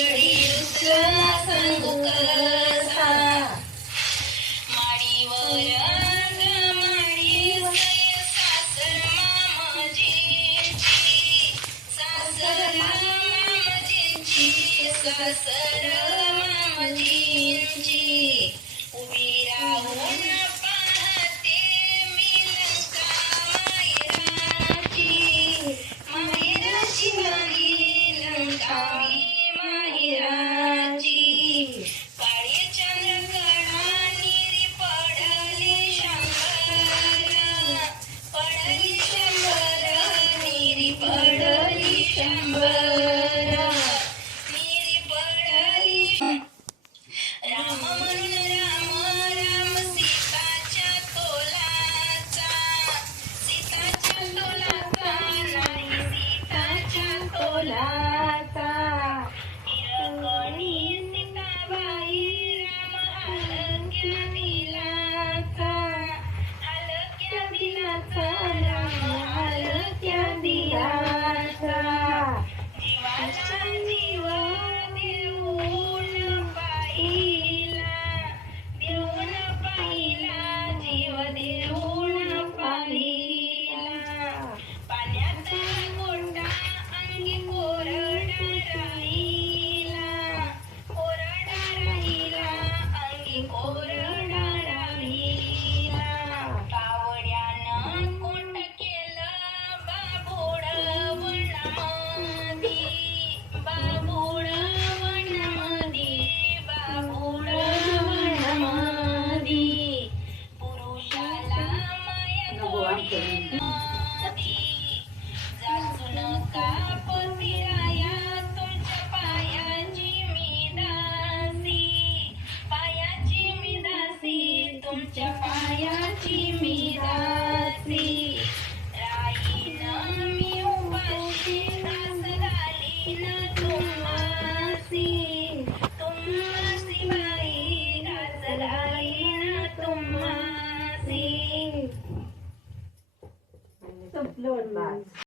सांग कसा मणीवरी मय सासर मजी सासर मजिनची सासर मजिनची उमेरा ते मिची माहिती शिवाय लि 对。